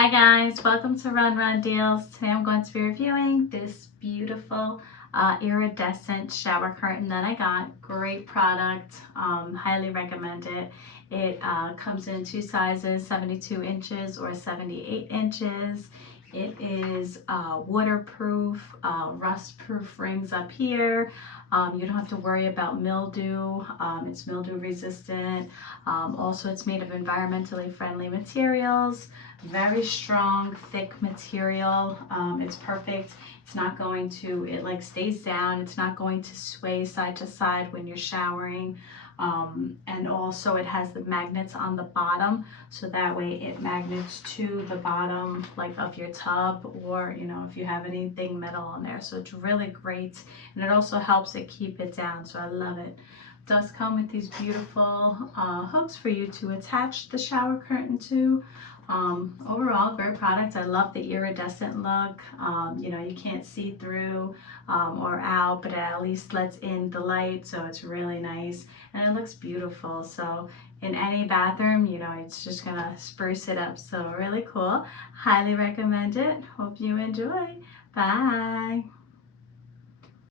Hi guys, welcome to Run Run Deals. Today I'm going to be reviewing this beautiful iridescent shower curtain that I got. Great product, highly recommend it. It comes in two sizes, 72 inches or 78 inches. It is waterproof, rust-proof rings up here. You don't have to worry about mildew. It's mildew resistant. Also, it's made of environmentally friendly materials. Very strong, thick material. It's perfect. It's not going to, it like stays down. It's not going to sway side to side when you're showering. And also it has the magnets on the bottom, so that way it magnets to the bottom like of your tub, or you know, if you have anything metal on there. So it's really great, and it also helps it keep it down, so I love it. It does come with these beautiful hooks for you to attach the shower curtain to. Overall, great product. I love the iridescent look. You know, you can't see through or out, but it at least lets in the light, so it's really nice and it looks beautiful. So in any bathroom, you know, it's just gonna spruce it up. So really cool. Highly recommend it. Hope you enjoy. Bye.